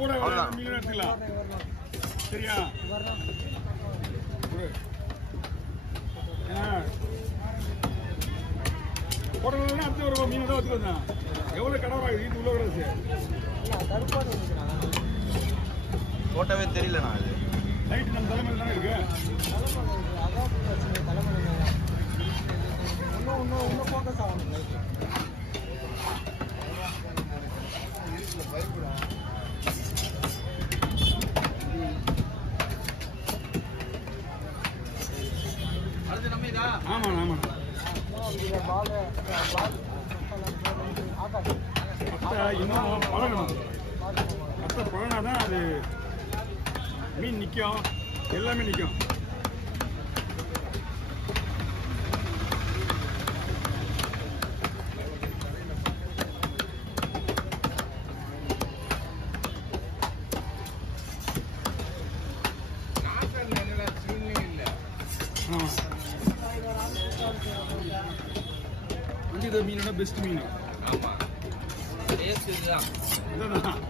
கூட மீன் எடுத்துக்கலாம். சரியா? போடலாம். அடுத்து ஒரு மீன் தான் வச்சுக்கலாம். எவ்வளவு கடவுள் இது உள்ள விடாது. போட்டவே தெரியலண்ணா அது லைட் நம்ம தலைமையில் தானே இருக்கு. இன்னும் ஃபோக்கஸ் ஆகணும் லைட். ஆமாண்ணா ஆமாண்ணா. இன்னும் பழகணும். அத்தை பழனாதான் அது மீன் நிற்கும், எல்லாமே நிற்கும். இந்த மீனோட பெஸ்ட் மீன். ஆமா டேஸ்ட் இதுதான். இதுதான்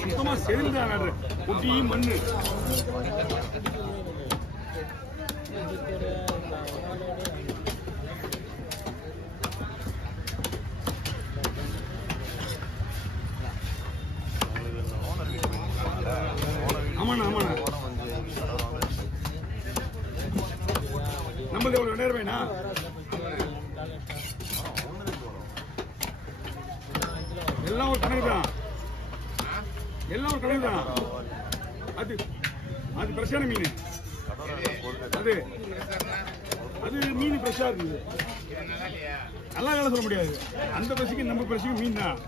சுத்தமா செறிஞ்சாங்க குட்டி மண்ணு. ஆமாண்ணா ஆமாண்ணா. நம்மளது எவ்வளவு 2000 ரூபாய்ண்ணா? எல்லாம் ஒரு கணக்கு தான். எல்லாம் ஒரு கணக்கு தான். அது அது பிரச்சனை மீன். அது அது மீன் ஃப்ரெஷ்ஷா இருக்குது. நல்லா வேலை சொல்ல முடியாது. அந்த பிரச்சனைக்கு நம்ம பிரச்சனைக்கு மீன் தான்.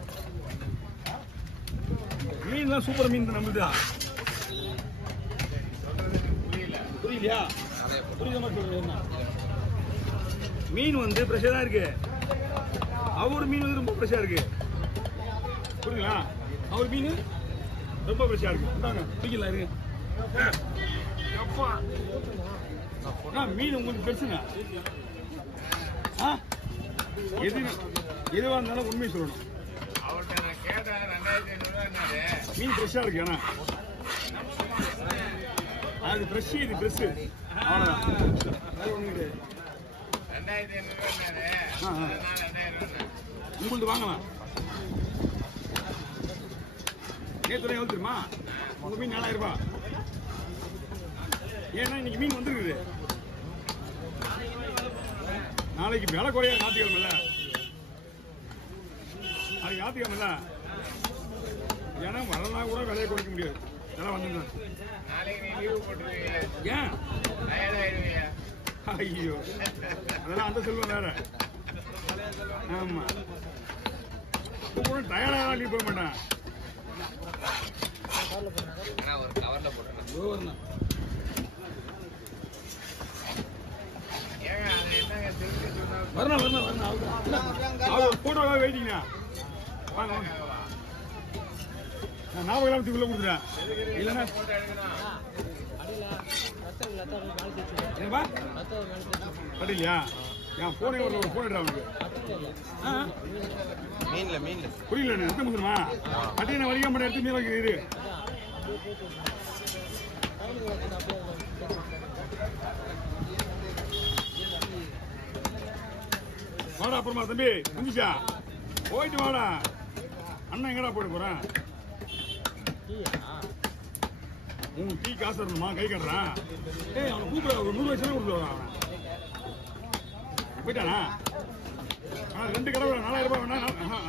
மீன்லாம் சூப்பர் மீன் தான் நம்மளுதான். புரியலையா? புரியுத மாதிரி சொல்றேன். மீன் வந்து ஃப்ரெஷ்ஷா தான் இருக்கு. அவர் மீன் வந்து ரொம்ப ஃப்ரெஷ்ஷா இருக்கு. புரியுங்களா? அவர் மீன் ரொம்ப ஃப்ரெஷ்ஷா இருக்கு. பிடிக்கல இருக்கு. மீன் உங்களுக்கு பெருசுங்க. எதுவா இருந்தாலும் உண்மையை சொல்லணும். மீன் ஃப்ரெஷ்ஷா இருக்கு. ஏன்னா அது ஃப்ரெஷ், இது ஃப்ரெஷ். அவ்வளோதான். உங்களுக்கு வாங்கலாம். நேற்று எவ்வளோ தெரியுமா? உங்க மீன் 4000 ரூபாய். ஏன்னா இன்னைக்கு மீன் வந்துருக்குது. நாளைக்கு விலை குறைய ஞாயிற்றுக்கிழமைல. நாளைக்கு ஞாயிற்றுக்கிழமைல. ஏன்னா வரலாம் கூட விலையை குறைக்க முடியாது. விலை வந்துருந்தேன். ஏன்? ஐயோ, அதெல்லாம் அந்த செல்வம் வேற. ஆமா, டயர்டாக நீ போக மாட்டேன். வரணும் வரணும் வரணும். போட்டோவாக வெயிட்டிங்கண்ணா. வாங்க வாங்க. நான் 40 கிலோமீட்டர் உள்ள கொடுக்குறேன். இல்லைன்னா பட்டிலையா? என் போனே ஒரு போன் அவனுக்கு மீன்ல மீன்ல புரியல. எடுத்து முடியுமா? பட்டியை நான் வலிக்க மாட்டேன். எடுத்து மீன் வைக்கிறது. வாடா அப்புறமா தம்பி முடிஞ்சா போயிட்டு வாடா. அண்ணன் எங்கடா போயிட்டு போறேன்? உன் டீ காசு தரணுமா? கை கட்டுறான். ஏய் அவனை கூப்பிட ஒரு 100 வயசுல கொடுத்து அவன் போயிட்டானா? 2 கடை 4000 ரூபாய் வேணா.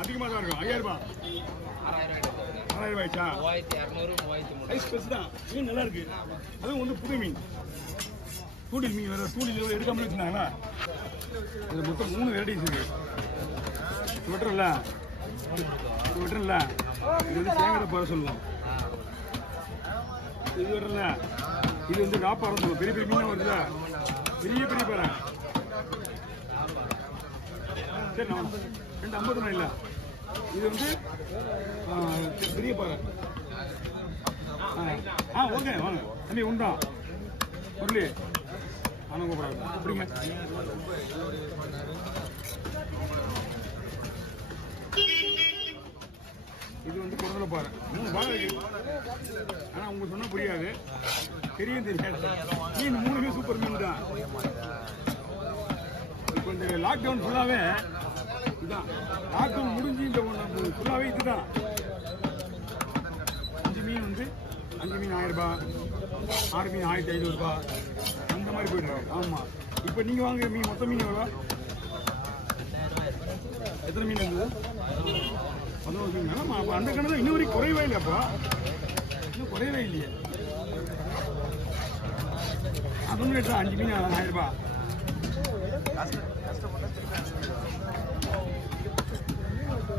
அதிகமாக தான் இருக்கும். 5000 ரூபாய் 6000 ரூபாய்ச்சா? 3200 ஐஸ் பெருசு தான். மீன் நல்லா இருக்கு. அதுவும் வந்து புது மீன். தூண்டில் மீன் வேற. தூண்டில் எடுக்காம வச்சுருந்தாங்களா? இது மொத்தம் 3 வெரைட்டிஸ் இருக்கு. விட்டுறல விட்டுறல. இது வந்து சேங்கரை போற சொல்லுவோம். இது விட்டுறல. இது வந்து வியாபாரம் சொல்லுவோம். பெரிய பெரிய மீன் வருதுல. பெரிய பெரிய பாரு. சரி நான் 250 இல்லை. இது வந்து பெரிய பாரு. ஓகே வாங்க தம்பி உண்டா முரளி ஆனால் கூப்பிடாது அப்படிங்க. இது வந்து குடல பாறை 3 பாறை இருக்கு. ஆனால் உங்களுக்கு சொன்னால் புரியாது, தெரியும் தெரியாது. மீன் 3மே சூப்பர் மீன் தான். இப்போ இந்த லாக்டவுன் ஃபுல்லாகவே இதுதான். லாக்டவுன் முடிஞ்சு இந்த ஃபுல்லாகவே இதுதான். 5 மீன் வந்து 5 மீன் 1000 ரூபாய், 6 மீன் 1500 ரூபாய், அந்த மாதிரி போயிட்டு இருக்கு. ஆமாம். இப்போ நீங்கள் வாங்குற மீன் மொத்த மீன் எவ்வளோ? எத்தனை மீன் இருந்தது? 11 மீன். ஆமாம். அப்போ அந்த கணக்கு இன்னும் வரைக்கும் குறையவே இல்லையாப்பா? இன்னும் குறையவே இல்லையே. அது ரேட்டா 5 மீன் 1000 ரூபாய்.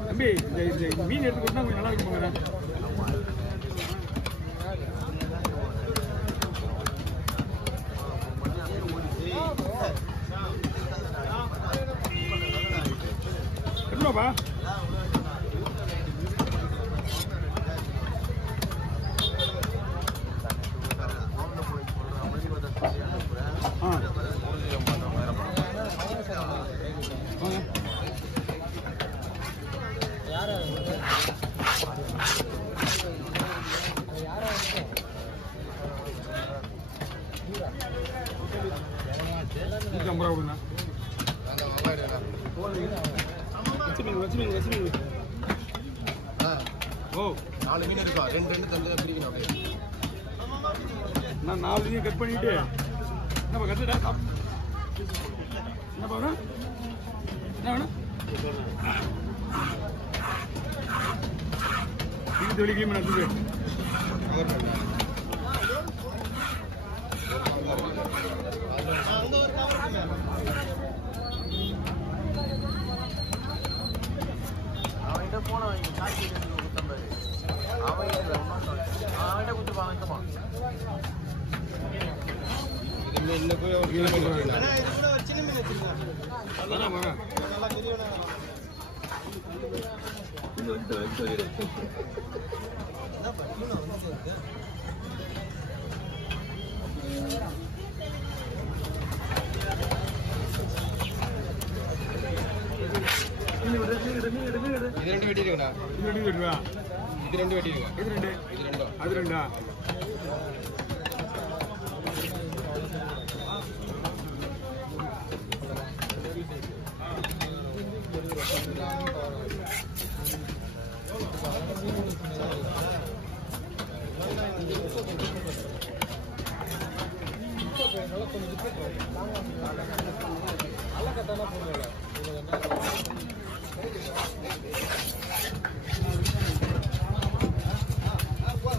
தம்பி இந்த மீன் எடுத்துக்கிட்டா கொஞ்சம் நல்லா இருக்கும் போகிறேன். எப்படாப்பா? ஓ 4 மீன் இருக்கா? 2 தந்து பிரிக்கணும். நான் 4 மீன் கட் பண்ணிட்டு என்னப்பா கட்டுடா? என்னப்பா வேணும்? என்ன வேணும்? இது தொழில் கிளீன் பண்ணது. அவன்கிட்ட போன அவன்கிட்ட கொடுத்து வாங்கிக்கமா. இந்த போய் ஒரு கிலோ சின்ன மீன் வச்சிருக்காங்க. நல்லா இது 2 வெட்டி இருக்குடா. இது 2 வெட்டுவா. இது 2 வெட்டி இருக்கு. இது 2. இது 2. அது 2.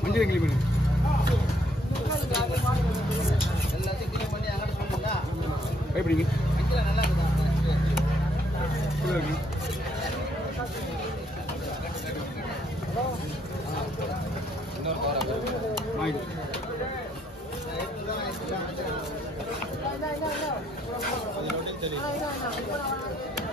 மஞ்சள் கிளி பண்ணு. பயப்படுங்க. தெரியும்.